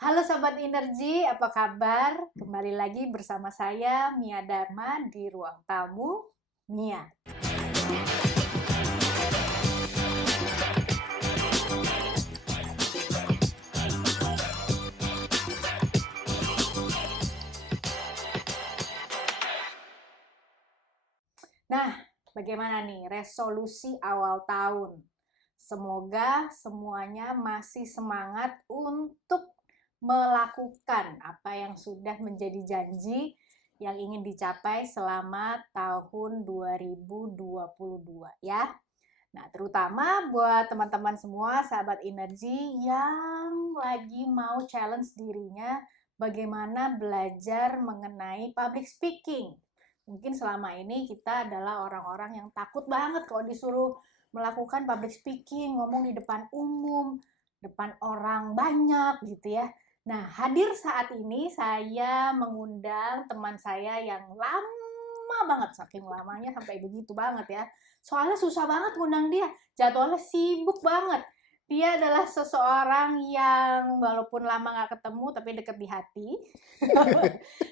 Halo Sobat Energi, apa kabar? Kembali lagi bersama saya Mia Dharma di Ruang Tamu Mia. Nah, bagaimana nih resolusi awal tahun? Semoga semuanya masih semangat untuk melakukan apa yang sudah menjadi janji yang ingin dicapai selama tahun 2022 ya. Nah, terutama buat teman-teman semua, sahabat energi yang lagi mau challenge dirinya bagaimana belajar mengenai public speaking. Mungkin selama ini kita adalah orang-orang yang takut banget kalau disuruh melakukan public speaking, ngomong di depan umum, depan orang banyak gitu ya. Nah, hadir saat ini saya mengundang teman saya yang lama banget, saking lamanya sampai begitu banget ya. Soalnya susah banget ngundang dia, jadwalnya sibuk banget. Dia adalah seseorang yang walaupun lama gak ketemu tapi deket di hati.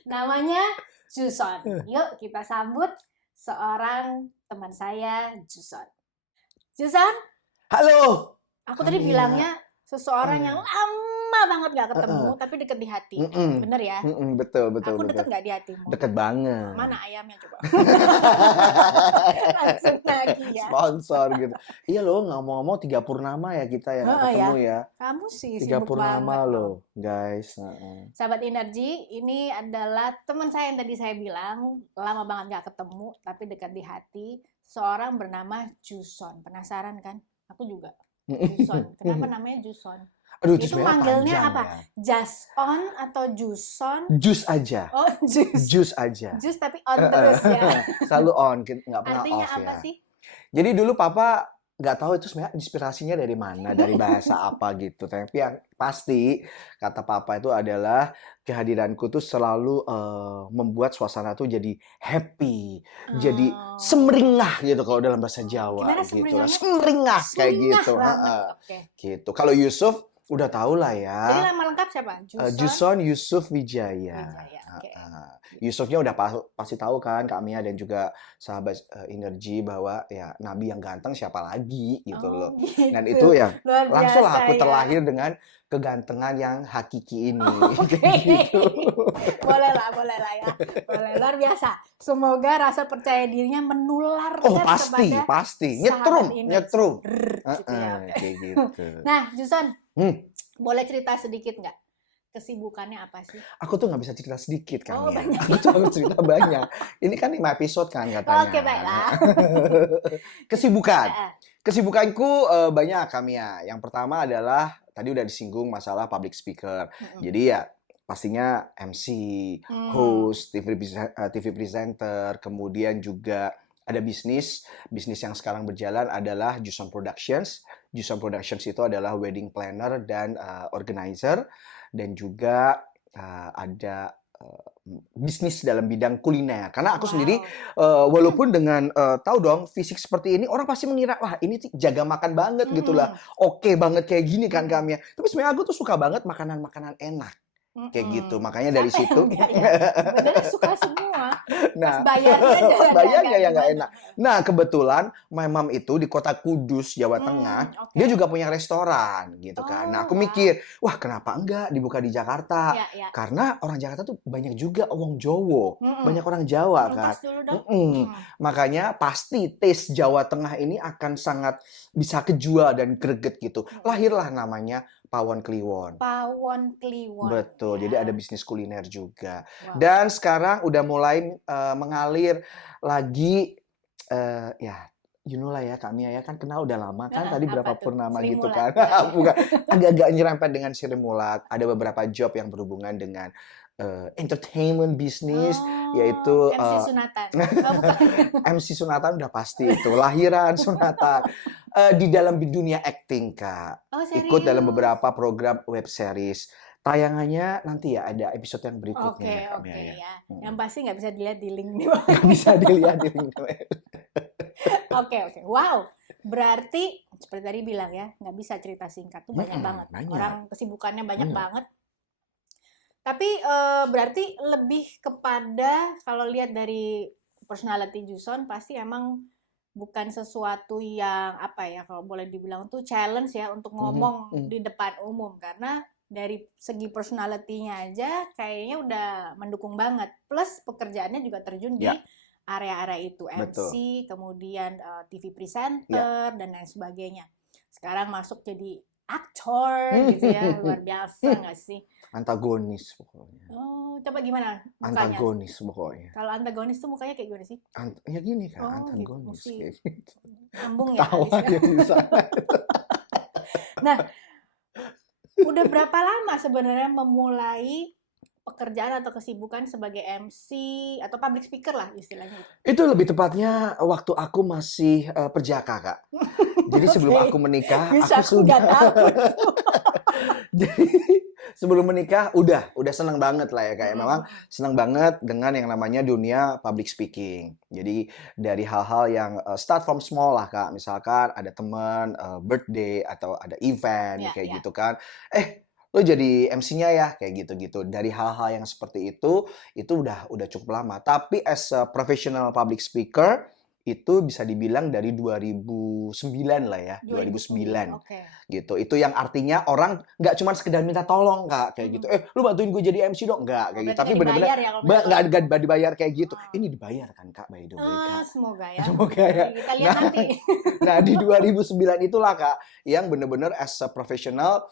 Namanya Juson. Yuk kita sambut seorang teman saya, Juson. Juson, Halo. aku tadi bilangnya seseorang yang lama banget gak ketemu tapi deket di hati. Bener ya? Betul. Aku deket gak di hatimu? Deket banget. Mana ayamnya coba? Langsung lagi ya. Sponsor gitu. Iya loh, ngomong-ngomong 3 purnama ya kita ya ketemu ya. Kamu sih 3 sibuk purnama banget loh, guys. Sahabat Energi, ini adalah teman saya yang tadi saya bilang lama banget gak ketemu tapi dekat di hati, seorang bernama Juson. Penasaran kan? Aku juga. Juson. Kenapa namanya Juson? Aduh, itu manggilnya apa? Ya. Jason atau Juson? Jus aja. Oh, Jus aja. Jus tapi on terus ya. Selalu on, nggak pernah Artinya off apa ya. sih? Jadi dulu papa nggak tahu itu sebenarnya inspirasinya dari mana, dari bahasa apa gitu. Tapi yang pasti kata papa itu adalah kehadiranku tuh selalu membuat suasana tuh jadi happy, jadi semringah gitu kalau dalam bahasa Jawa. Gimana gitu lah. Semringah kayak gitu. Okay. Gitu. Kalau Yusuf udah tahu lah ya. Jadi nama lengkap siapa? Juson Yusuf Wijaya. Okay. Yusufnya udah pasti tahu kan Kak Mia dan juga sahabat energi bahwa ya Nabi yang ganteng siapa lagi gitu loh. Gitu. Dan itu ya langsung lah aku ya. terlahir dengan kegantengan yang hakiki ini. Gitu. boleh lah ya. Boleh, luar biasa. Semoga rasa percaya dirinya menular. Oh pasti. Nyetrum. Gitu ya, okay. Kayak gitu. Nah, Juson, boleh cerita sedikit nggak? Kesibukannya apa sih? Aku tuh nggak bisa cerita sedikit kan ya. Banyak. Aku tuh harus cerita banyak. Ini kan 5 episode kan katanya. Oke, baiklah. Kesibukanku banyak Kamia. Yang pertama adalah tadi udah disinggung masalah public speaker. Jadi ya pastinya MC, host, TV presenter, kemudian juga ada bisnis yang sekarang berjalan adalah Juson Productions. Juson Productions itu adalah wedding planner dan organizer, dan juga ada bisnis dalam bidang kuliner. Karena aku sendiri walaupun dengan tahu dong fisik seperti ini, orang pasti mengira wah ini jaga makan banget gitu lah. Oke banget kayak gini kan kami. Tapi sebenarnya aku tuh suka banget makanan-makanan enak. Kayak gitu, makanya dari situ sebenarnya suka semua. Nah, bayarnya yang nggak enak. Nah, kebetulan my mom itu di kota Kudus, Jawa Tengah, dia juga punya restoran gitu kan. Nah, aku mikir, wah kenapa enggak dibuka di Jakarta? Karena orang Jakarta tuh banyak juga wong Jowo, banyak orang Jawa kan. Makanya pasti taste Jawa Tengah ini akan sangat bisa kejual dan greget gitu. Lahirlah namanya Pawon Kliwon. Pawon Kliwon. Betul, jadi ada bisnis kuliner juga. Dan sekarang udah mulai mengalir lagi, ya you know lah ya Kak Mia ya kan kenal udah lama kan tadi berapa purnama gitu kan. Bukan, agak-agak nyerempet dengan Sri Mulat. Ada beberapa job yang berhubungan dengan entertainment bisnis, yaitu MC Sunatan. MC Sunatan udah pasti itu, lahiran Sunatan. Di dalam dunia acting Kak. Ikut dalam beberapa program web series. Tayangannya nanti ya ada episode yang berikutnya. Oke ya. Yang pasti nggak bisa dilihat di link nih. Nggak bisa dilihat di link. Oke. Wow. Berarti seperti tadi bilang ya, nggak bisa cerita singkat tuh banyak banget. Orang kesibukannya banyak banget. Tapi berarti lebih kepada kalau lihat dari personality Juson pasti emang bukan sesuatu yang apa ya kalau boleh dibilang tuh challenge ya untuk ngomong di depan umum karena dari segi personality-nya aja kayaknya udah mendukung banget. Plus pekerjaannya juga terjun di Ya, area-area itu, MC, betul. kemudian TV Ya. presenter dan lain sebagainya. Sekarang masuk jadi aktor gitu ya, luar biasa nggak sih? Antagonis pokoknya. Oh, coba gimana mukanya? Antagonis pokoknya. Kalau antagonis tuh mukanya kayak gimana sih? Ya gini Kak, Oh, gitu. antagonis Mesti kayak gitu. nyambung ya Tawa alisnya. dia di sana. Nah, udah berapa lama sebenarnya memulai pekerjaan atau kesibukan sebagai MC atau public speaker lah istilahnya itu? Itu lebih tepatnya waktu aku masih perjaka, Kak. Jadi sebelum Oke, aku menikah, bisa aku aku nggak sudah tahu. jadi sebelum menikah udah senang banget lah ya kayak memang Mm-mm. senang banget dengan yang namanya dunia public speaking. Jadi dari hal-hal yang start from small lah Kak. Misalkan ada teman birthday atau ada event Ya, kayak ya. gitu kan. Lo jadi MC-nya ya kayak gitu-gitu. Dari hal-hal yang seperti itu udah cukup lama. Tapi as a professional public speaker itu bisa dibilang dari 2009 lah ya, 2009 Oke. gitu. Itu yang artinya orang nggak cuma sekedar minta tolong Kak, kayak gitu. Lu bantuin gue jadi MC dong, nggak kayak gitu. Berarti Tapi nggak bener-bener dibayar ya kalau minta nggak tolong? dibayar kayak gitu. Oh. Ini dibayar kan Kak, by the way Kak. Semoga ya. Semoga ya. Nanti kita lihat nanti. Nah di 2009 itulah Kak, yang bener-bener as a professional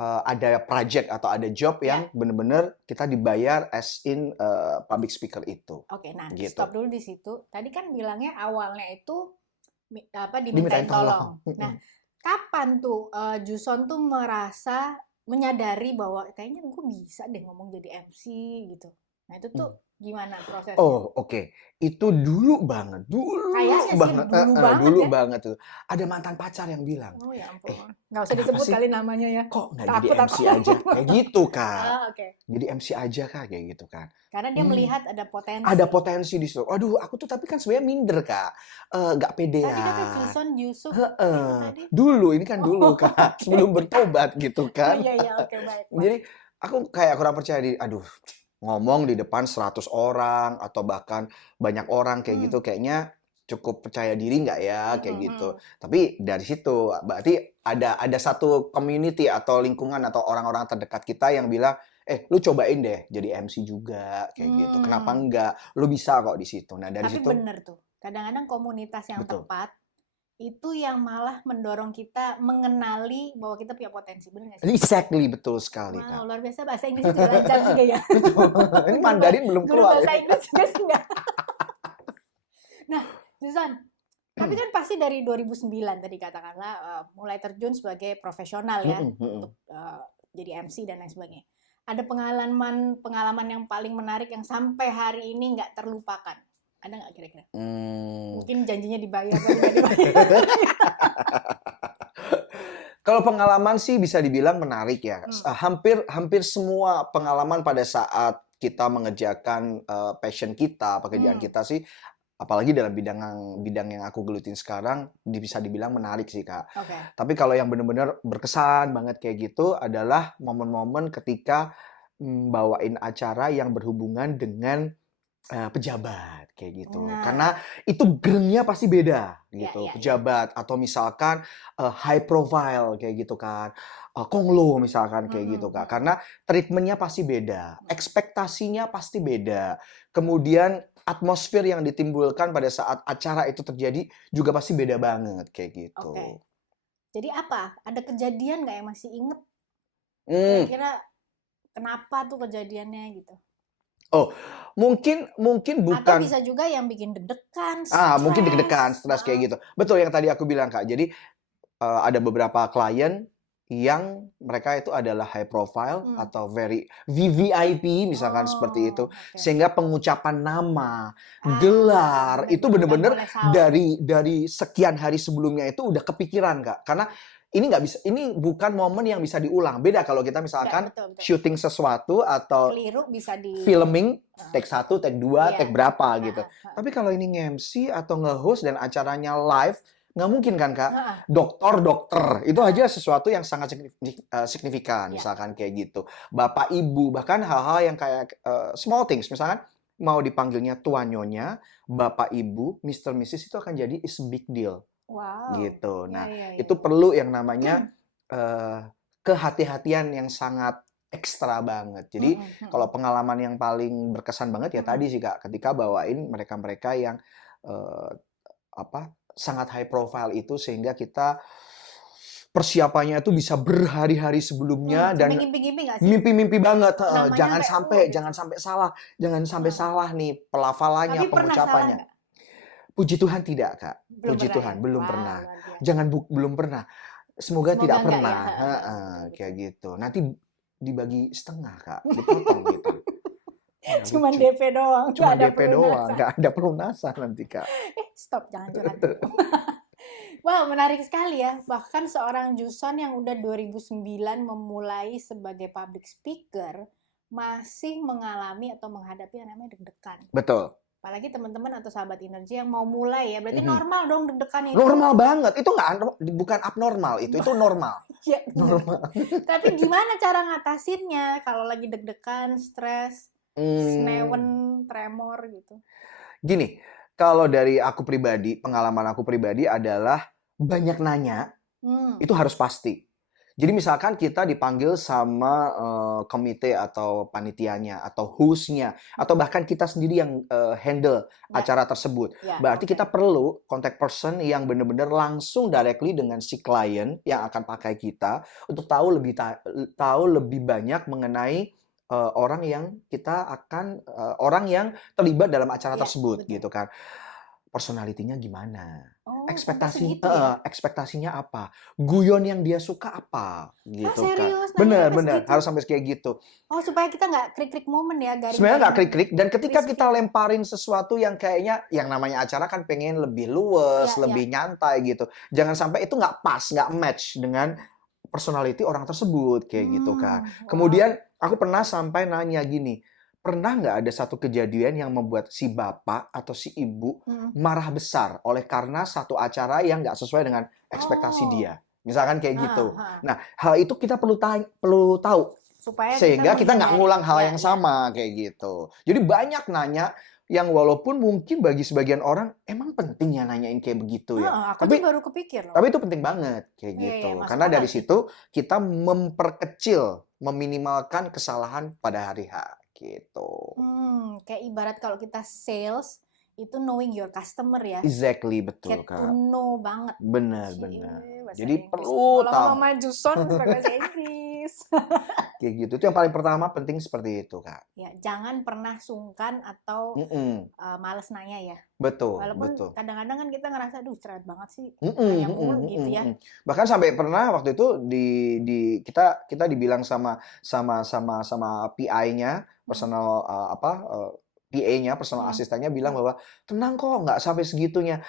ada project atau ada job yang bener-bener kita dibayar as in public speaker itu. Oke, nah Gitu. stop dulu di situ. Tadi kan bilangnya awalnya itu dimintain Dimintain tolong. tolong. Nah, kapan tuh Juson tuh merasa menyadari bahwa kayaknya gue bisa deh ngomong jadi MC gitu. Nah, itu tuh gimana prosesnya? Oh, oke. Itu dulu banget. Kayaknya sih Banget. dulu banget Dulu ya. banget tuh. Ada mantan pacar yang bilang, Oh ya ampun. "Eh, Nggak usah kenapa disebut sih kali namanya ya. kok nggak Takut jadi aku. MC aja?" Kayak gitu, Kak. Oke. Jadi MC aja, Kak, kayak gitu kan. Karena dia melihat ada potensi. Ada potensi di situ. Aduh, aku tuh tapi kan sebenarnya minder, Kak. Nggak Tadi kata pedean. Juson Yusuf itu Heeh. tadi. Dulu, ini kan dulu, Kak. Sebelum bertobat gitu Oh kan. iya, oke baik. Jadi aku kayak kurang percaya diri. Aduh, ngomong di depan 100 orang atau bahkan banyak orang kayak gitu kayaknya cukup percaya diri nggak ya kayak gitu. Tapi dari situ berarti ada satu community atau lingkungan atau orang-orang terdekat kita yang bilang, lu cobain deh jadi MC juga kayak gitu. Kenapa enggak? Lu bisa kok di situ. Nah, dari Tapi situ bener tuh. Kadang-kadang komunitas yang betul. tepat itu yang malah mendorong kita mengenali bahwa kita punya potensi, bener nggak sih? Exactly, betul sekali, Wow, Kak. luar biasa bahasa Inggris juga lancar juga ya. Betul. Ini Mandarin belum Guru keluar. bahasa Ya. Inggris juga sih nggak. Nah, Susan, tapi kan pasti dari 2009 tadi katakanlah mulai terjun sebagai profesional ya untuk jadi MC dan lain sebagainya. Ada pengalaman yang paling menarik yang sampai hari ini nggak terlupakan. Ada nggak kira-kira? Mungkin janjinya dibayar tapi nggak dibayar. Kalau pengalaman sih bisa dibilang menarik ya. Hampir semua pengalaman pada saat kita mengerjakan passion kita, pekerjaan kita sih, apalagi dalam bidang yang aku gelutin sekarang, bisa dibilang menarik sih Kak. Okay. Tapi kalau yang benar-benar berkesan banget kayak gitu adalah momen-momen ketika bawain acara yang berhubungan dengan pejabat kayak gitu. Karena itu gerengnya pasti beda gitu. Pejabat atau misalkan high profile kayak gitu kan. Konglo misalkan kayak gitu Kak. Karena treatmentnya pasti beda, ekspektasinya pasti beda. Kemudian atmosfer yang ditimbulkan pada saat acara itu terjadi juga pasti beda banget kayak gitu. Okay. Jadi apa? Ada kejadian nggak yang masih inget? Kira-kira kenapa tuh kejadiannya gitu? Oh, mungkin bukan. Atau bisa juga yang bikin deg-degan, mungkin deg-degan, stres kayak gitu. Betul yang tadi aku bilang Kak. Jadi ada beberapa klien yang mereka itu adalah high profile atau very VVIP misalkan seperti itu. Sehingga pengucapan nama, gelar itu benar-benar dari sekian hari sebelumnya itu udah kepikiran Kak. Karena ini nggak bisa, ini bukan momen yang bisa diulang. Beda kalau kita misalkan betul. Syuting sesuatu atau keliru bisa di filming take 1, take 2, take berapa gitu. Tapi kalau ini nge-MC atau nge-host dan acaranya live Nggak mungkin kan, Kak? Heeh. Dokter itu aja sesuatu yang sangat signifikan, Ya. misalkan kayak gitu. Bapak, Ibu, bahkan hal-hal yang kayak small things, misalkan mau dipanggilnya Tuan Nyonya, Bapak, Ibu, Mr. Mrs. itu akan jadi is a big deal, Wow. gitu. Ya, Nah, ya, ya, itu ya. perlu yang namanya kehati-hatian yang sangat ekstra banget. Jadi, kalau pengalaman yang paling berkesan banget ya tadi sih, Kak, ketika bawain mereka-mereka yang sangat high profile itu, sehingga kita persiapannya itu bisa berhari-hari sebelumnya Sampai dan ngimpi-ngimpi nggak sih? mimpi-mimpi banget. Namanya Jangan sampai, sampai gitu. jangan sampai salah nih pelafalannya, Tapi pernah salah pengucapannya. nggak? Puji Tuhan tidak, Kak. Belum Puji pernah ya? Tuhan belum Wow, pernah. luar biasa. Jangan belum pernah. Semoga Semoga tidak enggak ya. pernah. Betul, Kayak betul. gitu. Nanti dibagi setengah, Kak. Dipotong gitu. Ya, Cuman lucu. DP doang, nggak Cuma ada DP doang, pelunasan. nggak ada pelunasan nanti, Kak. Stop, jangan curhat. Wow, menarik sekali ya. Bahkan seorang Juson yang udah 2009 memulai sebagai public speaker masih mengalami atau menghadapi yang namanya deg-degan. Betul. Apalagi teman-teman atau sahabat Energi yang mau mulai ya, berarti normal dong deg-degan itu. Normal banget. Itu bukan abnormal, itu normal. Ya, Normal. Tapi gimana cara ngatasinnya kalau lagi deg-degan, stres, senewen, tremor gitu? Gini, kalau dari aku pribadi, pengalaman aku pribadi adalah banyak nanya, itu harus pasti. Jadi misalkan kita dipanggil sama komite atau panitianya atau host-nya atau bahkan kita sendiri yang handle acara tersebut. Berarti kita perlu contact person yang benar-benar langsung directly dengan si klien yang akan pakai kita untuk tahu lebih banyak mengenai orang yang orang yang terlibat dalam acara tersebut, betul. gitu kan. Personalitinya gimana? Segitu ya? Ekspektasinya apa? Guyon yang dia suka apa? Gitu serius? kan. Bener, Segitu? harus sampai kayak gitu. Oh, supaya kita nggak krik-krik momen ya, garing-garing. Sebenarnya nggak krik-krik, dan ketika kita lemparin sesuatu yang kayaknya, yang namanya acara kan pengen lebih luwes, lebih nyantai gitu. Jangan sampai itu nggak pas, nggak match dengan personality orang tersebut, kayak gitu kan. Kemudian aku pernah sampai nanya gini, pernah nggak ada satu kejadian yang membuat si bapak atau si ibu marah besar oleh karena satu acara yang nggak sesuai dengan ekspektasi dia? Misalkan kayak gitu. Nah, hal itu kita perlu tahu supaya sehingga kita nggak ngulang hal yang sama kayak gitu. Jadi banyak nanya yang walaupun mungkin bagi sebagian orang emang penting ya nanyain kayak begitu ya. Aku tuh baru kepikir loh. Tapi itu penting banget kayak gitu. Karena dari situ kita meminimalkan kesalahan pada hari H. Gitu. Kayak ibarat kalau kita sales itu knowing your customer ya. Exactly, betul, Kak. To know banget. Benar. Jadi perlu tahu. Kalau Mama Juson bahasa Inggris. Kayak gitu. Itu yang paling pertama penting seperti itu, Kak. Ya, jangan pernah sungkan atau males nanya ya. Betul. Walaupun kadang-kadang kan kita ngerasa, aduh cerewet banget sih, nanya mulu gitu ya. Bahkan sampai pernah waktu itu kita dibilang sama PI-nya, personal PA-nya, personal asistennya bilang bahwa tenang kok, nggak sampai segitunya.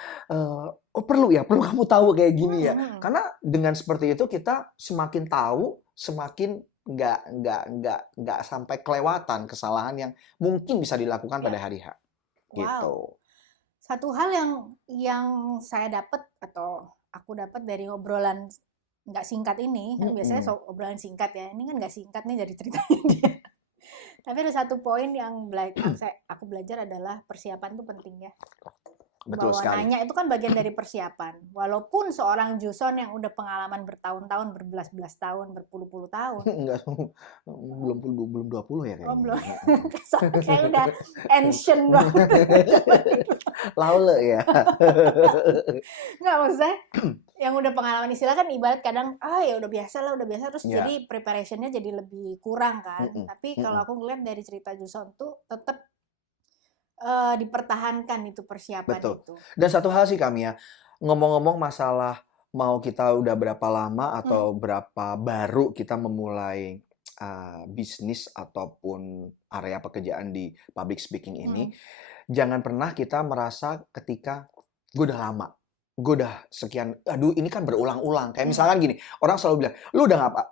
Perlu kamu tahu kayak gini ya. Karena dengan seperti itu kita semakin tahu, semakin nggak sampai kelewatan kesalahan yang mungkin bisa dilakukan pada hari H. Gitu. Satu hal yang saya dapat atau aku dapat dari obrolan nggak singkat ini, kan biasanya obrolan singkat ya. Ini kan nggak singkat nih dari ceritanya dia. Tapi ada satu poin yang aku belajar adalah persiapan itu penting ya. Betul bahwa sekali. Nanya itu kan bagian dari persiapan. Walaupun seorang Juson yang udah pengalaman bertahun-tahun, berbelas-belas tahun, berpuluh-puluh tahun. Enggak, belum 20 ya kayaknya. Oh, belum. Kayak udah ancient banget. Laule ya. Enggak, maksudnya yang udah pengalaman istilah kan ibarat kadang ya udah biasa terus jadi preparationnya jadi lebih kurang kan. Tapi kalau aku ngeliat dari cerita Juson tuh tetap dipertahankan itu persiapan. Betul. Itu. Dan satu hal sih kami ya, ngomong-ngomong masalah mau kita udah berapa lama atau berapa baru kita memulai bisnis ataupun area pekerjaan di public speaking ini, jangan pernah kita merasa ketika gue udah lama, gue udah sekian, aduh ini kan berulang-ulang. Kayak misalkan gini, orang selalu bilang,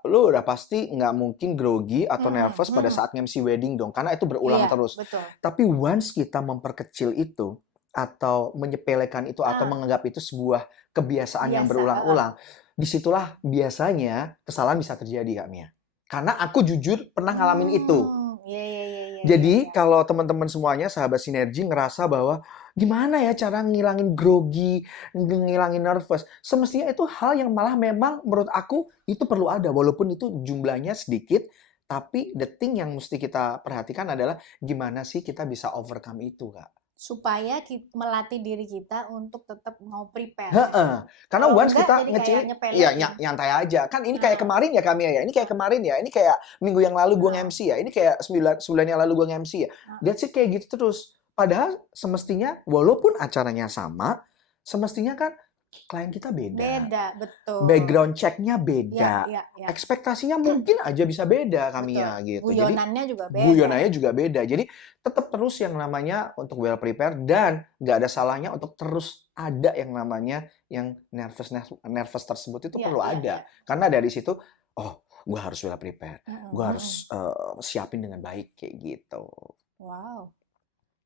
lu udah pasti nggak mungkin grogi atau nervous pada saat MC wedding dong, karena itu berulang terus. Betul. Tapi once kita memperkecil itu, atau menyepelekan itu atau Ah, menganggap itu sebuah kebiasaan yang biasa. berulang-ulang, disitulah biasanya kesalahan bisa terjadi, Kak Mia. Karena aku jujur pernah ngalamin itu. Iya, iya, iya, iya, iya, Jadi iya. kalau teman-teman semuanya sahabat sinergi ngerasa bahwa gimana ya cara ngilangin grogi, ngilangin nervous, semestinya itu hal yang malah memang menurut aku itu perlu ada walaupun itu jumlahnya sedikit, tapi the thing yang mesti kita perhatikan adalah gimana sih kita bisa overcome itu, Kak. Supaya melatih diri kita untuk tetap mau prepare ya. Heeh, karena Kalau once enggak kita jadi kayak ngecilin iya nyepelein. nyantai aja. Kan ini kayak Nah, kemarin ya Kak Mia ya, ini kayak kemarin ya, ini kayak minggu yang lalu gua nah, nge-MC ya, ini kayak sebulan yang lalu gua nge-MC ya. nah. That's it kayak gitu terus. Padahal semestinya walaupun acaranya sama, semestinya kan klien kita beda. Beda, betul. Background check-nya Ya, beda. ya, ya. Ekspektasinya mungkin aja bisa beda Betul. Kamiya gitu. Jadi Guyonannya juga beda. guyonannya juga beda. Jadi tetap terus yang namanya untuk well prepared dan nggak ada salahnya untuk terus ada yang namanya yang nervous tersebut itu Ya, perlu ya, ada. ya. Karena dari situ, oh gue harus well prepared. Mm-mm, Gue mm-mm. harus siapin dengan baik kayak gitu. Wow.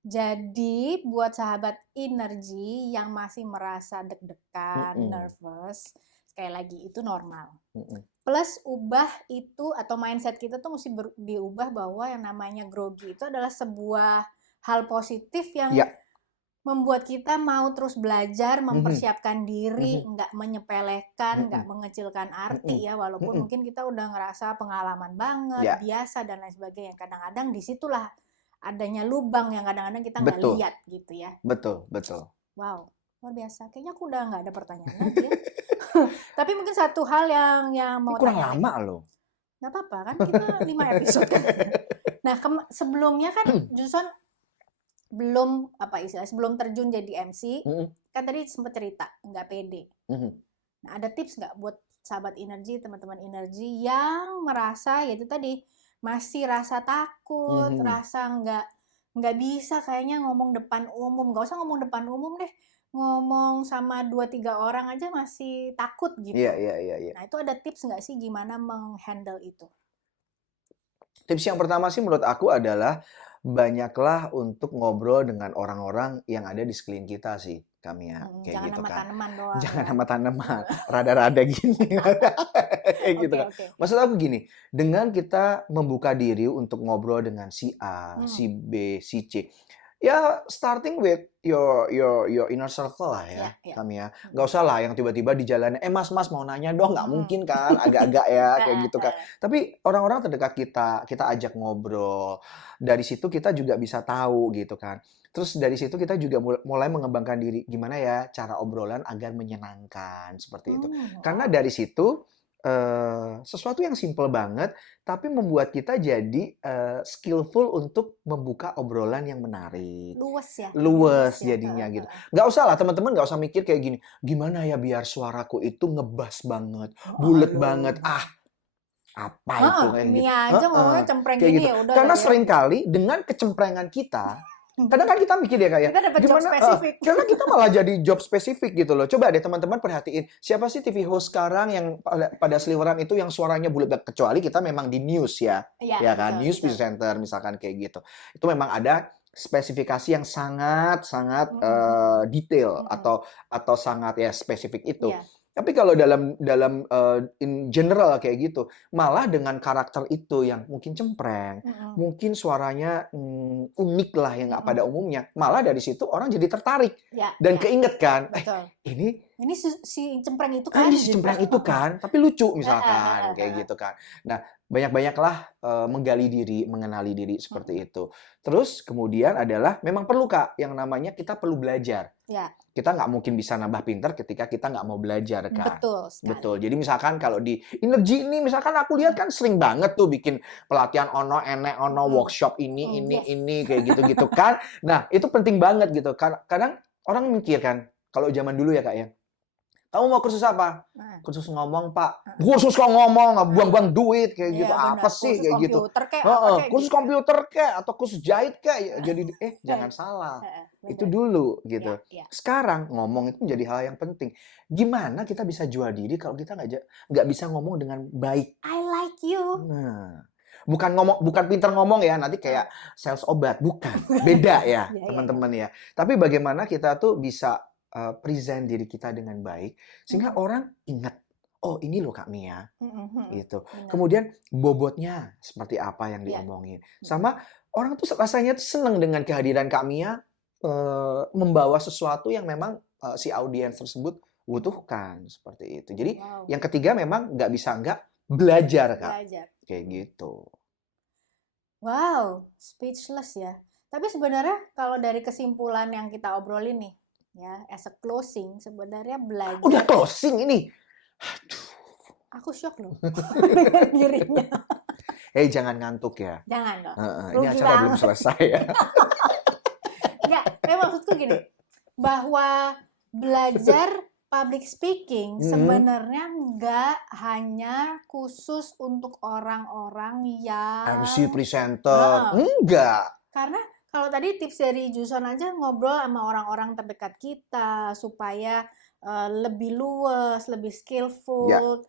Jadi buat sahabat energi yang masih merasa deg-degan, Mm-mm, nervous, sekali lagi itu normal. mm-mm. Plus ubah itu atau mindset kita tuh mesti diubah bahwa yang namanya grogi itu adalah sebuah hal positif yang Ya. membuat kita mau terus belajar, Mhm, mempersiapkan diri, mhm, nggak menyepelekan, nggak mhm, mengecilkan arti mhm, ya, walaupun mhm. mungkin kita udah ngerasa pengalaman banget, Ya, biasa dan lain sebagainya. Kadang-kadang disitulah adanya lubang yang kadang-kadang kita nggak betul, lihat gitu ya. betul, betul. Wow, luar biasa. Kayaknya aku udah nggak ada pertanyaan lagi ya. Tapi mungkin satu hal yang Ini mau kurang tanya lagi. lama loh. Nggak apa-apa kan kita 5 episode kan. Nah, sebelumnya kan justru belum apa istilah sebelum terjun jadi MC Mhm, kan tadi sempat cerita nggak pede. mhm, Nah, ada tips nggak buat sahabat energi, teman-teman energi yang merasa ya itu tadi masih rasa takut, mhm. rasa nggak bisa kayaknya ngomong depan umum, nggak usah ngomong depan umum deh, ngomong sama 2-3 orang aja masih takut Iya, gitu. iya, iya, iya. Nah, itu ada tips nggak sih gimana menghandle itu? Tips yang pertama sih menurut aku adalah banyaklah untuk ngobrol dengan orang-orang yang ada di sekeliling kita sih, Kamia, kayak Jangan gitu sama kan. tanaman doang Jangan ya. sama tanaman, rada-rada gini, kayak gitu Oke, kan. oke. Maksud aku gini, dengan kita membuka diri untuk ngobrol dengan si A, Hmm, si B, si C, ya starting with your inner circle lah ya, ya, ya. Kamia. Hmm, Nggak usah lah yang tiba-tiba di jalan, Mas, Mas mau nanya dong, nggak hmm. mungkin kan, agak-agak ya, kayak Heeh, gitu kan. heeh. Tapi orang-orang terdekat kita ajak ngobrol. Dari situ kita juga bisa tahu gitu kan. Terus dari situ kita juga mulai mengembangkan diri. Gimana ya cara obrolan agar menyenangkan seperti itu. Karena Wow. dari situ sesuatu yang simple banget, tapi membuat kita jadi skillful untuk membuka obrolan yang menarik. Luwes ya, lebih luwes Luwes ya. jadinya Heeh, gitu. heeh. Nggak usah lah teman-teman nggak usah mikir kayak gini. Gimana ya biar suaraku itu ngebas banget, Heeh, bulet banget. lu. Apa itu Heeh, kayak ini gitu. aja Heeh, ngomongnya cempreng kayak gini gitu. ya udahlah Karena ya gitu. seringkali dengan kecemprengan kita, kadang kan kita mikir ya kayak Kita dapat job gimana spesifik. karena kita malah jadi job spesifik gitu loh. Coba deh teman-teman perhatiin, siapa sih TV host sekarang yang pada seliweran itu yang suaranya bulat kecuali kita memang di news ya. Iya, Ya kan, betul, news betul. presenter misalkan kayak gitu. Itu memang ada spesifikasi yang sangat sangat Mm-mm, mm-mm, detail mm-mm. atau sangat ya spesifik itu. Iya. Tapi kalau dalam dalam in general kayak gitu, malah dengan karakter itu yang mungkin cempreng, Mm-mm, mungkin suaranya unik lah yang nggak pada mm-mm. umumnya. Malah dari situ orang jadi tertarik Ya, dan ya, keinget kan, betul. ini Ini si cempreng itu kan ini si gitu. cempreng itu kan, tapi lucu Heeh, misalkan heeh, kayak heeh. gitu kan. Nah, banyak-banyaklah menggali diri, mengenali diri seperti Mm-mm. itu. Terus kemudian adalah memang perlu Kak yang namanya kita perlu belajar. Ya, Kita nggak mungkin bisa nambah pinter ketika kita nggak mau belajar kan. betul sekali. Betul. Jadi misalkan kalau di energi ini misalkan aku lihat kan sering banget tuh bikin pelatihan ono enek ono Mm-mm, workshop mm-mm, yes. ini kayak gitu-gitu kan. Nah, itu penting banget gitu. Kadang orang mikir kan kalau zaman dulu ya Kak ya. Kamu mau kursus apa? Nah, Kursus ngomong, Pak. heeh. Kursus kok ngomong, Nah, buang-buang duit kayak gitu. iya Apa benar. sih Kursus kayak gitu? komputer kayak apa Heeh, kayak kursus gitu ya. komputer kek atau kursus jahit kek. Jadi jangan salah. Heeh, Itu benar. dulu Ya, gitu. ya. Sekarang ngomong itu menjadi hal yang penting. Gimana kita bisa jual diri kalau kita nggak bisa ngomong dengan baik? I like you. Nah, bukan pinter ngomong ya, nanti kayak sales obat, bukan. Beda ya, Iya, teman-teman ya. Tapi bagaimana kita tuh bisa present diri kita dengan baik sehingga orang ingat, oh ini loh Kak Mia, gitu. Benar. Kemudian bobotnya seperti apa yang Iya. diomongin. Sama orang tuh rasanya tuh seneng dengan kehadiran Kak Mia membawa sesuatu yang memang si audiens tersebut butuhkan seperti itu. Jadi Wow. yang ketiga memang nggak bisa nggak belajar Kak, Belajar. kayak gitu. Wow, speechless ya. Tapi sebenarnya kalau dari kesimpulan yang kita obrolin nih, ya, as a closing, sebenarnya belajar. Udah closing ini. Aku shock loh dengan dirinya. Jangan ngantuk ya. Jangan dong. Ini Rugi acara belum banget. selesai ya. Enggak, tapi maksudku gini, bahwa belajar public speaking sebenarnya nggak hanya khusus untuk orang-orang yang MC presenter, enggak. Karena kalau tadi tips dari Juson aja ngobrol sama orang-orang terdekat kita supaya lebih luas, lebih skillful.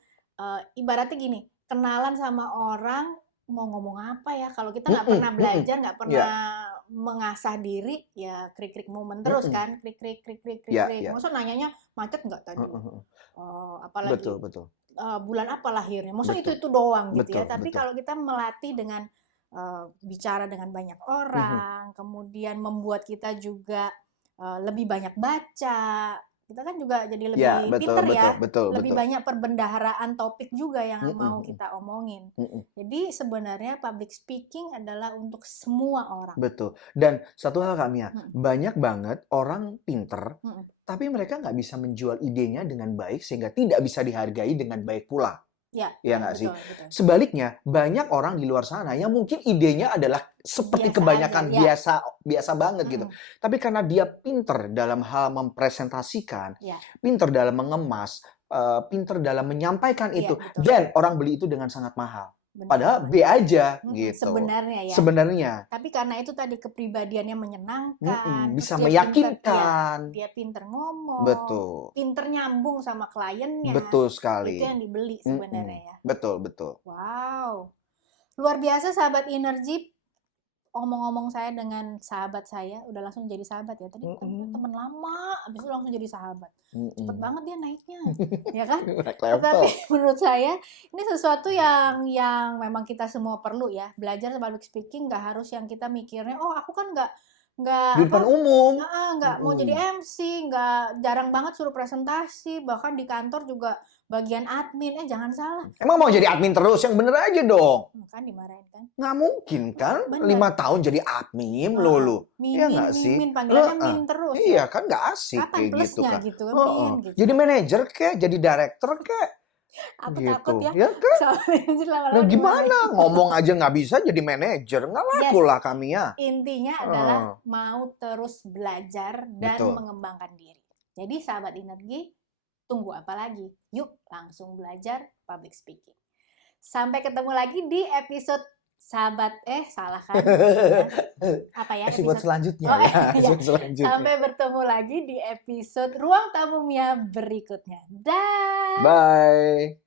Ibaratnya gini, kenalan sama orang mau ngomong apa ya? Kalau kita nggak pernah belajar, nggak pernah mengasah diri, ya krik-krik momen terus kan, krik-krik. Maksud nanyanya macet nggak tadi? Apalagi Betul. bulan apa lahirnya? Maksud itu doang gitu ya. Betul, Tapi kalau kita melatih dengan bicara dengan banyak orang, kemudian membuat kita juga lebih banyak baca, kita kan juga jadi lebih pinter ya, lebih banyak perbendaharaan topik juga yang mau kita omongin. Jadi sebenarnya public speaking adalah untuk semua orang. Betul. Dan satu hal Kak Mia, banyak banget orang pinter, tapi mereka nggak bisa menjual idenya dengan baik sehingga tidak bisa dihargai dengan baik pula. Ya nggak sih? Betul. Sebaliknya, banyak orang di luar sana yang mungkin idenya adalah seperti kebanyakan biasa banget gitu. Tapi karena dia pinter dalam hal mempresentasikan, pinter dalam mengemas, pinter dalam menyampaikan itu, dan orang beli itu dengan sangat mahal. Padahal B aja gitu. Sebenarnya. Tapi karena itu tadi kepribadiannya menyenangkan, bisa meyakinkan. Dia pinter ngomong. Betul. Pinter nyambung sama kliennya. Betul sekali. Itu yang dibeli sebenarnya ya. Betul. Wow. Luar biasa sahabat Energy. Omong-omong saya dengan sahabat saya, udah langsung jadi sahabat ya. Tadi teman lama, habis itu langsung jadi sahabat. Cepet banget dia naiknya, ya kan? Tapi menurut saya ini sesuatu yang memang kita semua perlu ya. Belajar public speaking nggak harus yang kita mikirnya, oh aku kan nggak di depan umum, nggak mau jadi MC, nggak jarang banget suruh presentasi, bahkan di kantor juga bagian admin, jangan salah. Emang mau jadi admin terus? Yang bener aja dong. Kan dimarahin kan? Nggak mungkin kan? 5 tahun jadi admin lu. Iya nggak sih? Panggilannya min terus. Iya kan nggak asik kayak gitu kan. Gitu. Jadi manajer kek, jadi director kek. Aku gitu. takut ya. Ya kan? Nah gimana? Ngomong aja nggak bisa jadi manajer. Nggak laku lah kami ya. Intinya adalah mau terus belajar dan mengembangkan diri. Jadi sahabat Energi, tunggu apa lagi? Yuk langsung belajar public speaking. Sampai ketemu lagi di episode salah kan? Apa ya? Episode selanjutnya. Episode selanjutnya. Sampai bertemu lagi di episode Ruang Tamu Mia berikutnya. Dah. Bye.